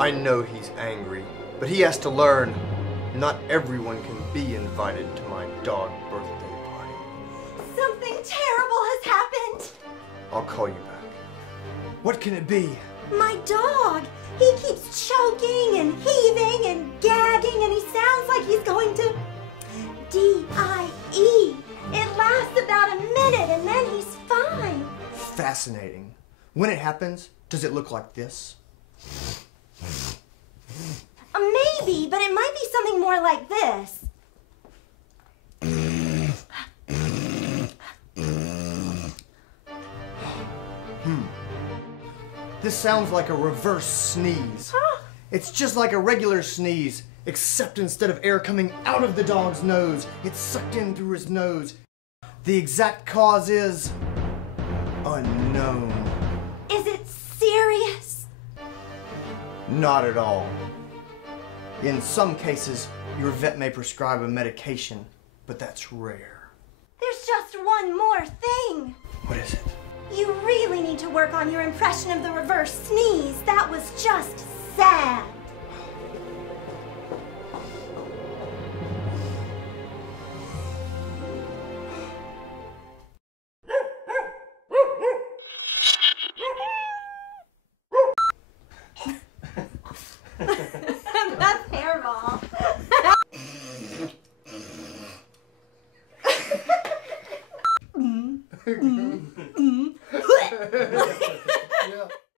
I know he's angry, but he has to learn not everyone can be invited to my dog birthday party. Something terrible has happened. I'll call you back. What can it be? My dog. He keeps choking and heaving and gagging, and he sounds like he's going to D-I-E. It lasts about a minute and then he's fine. Fascinating. When it happens, does it look like this? Maybe, but it might be something more like this. This sounds like a reverse sneeze. Huh? It's just like a regular sneeze, except instead of air coming out of the dog's nose, it's sucked in through his nose. The exact cause is unknown. Is it serious? Not at all. In some cases, your vet may prescribe a medication, but that's rare. There's just one more thing. What is it? You really need to work on your impression of the reverse sneeze. That was just sad. That's hairball.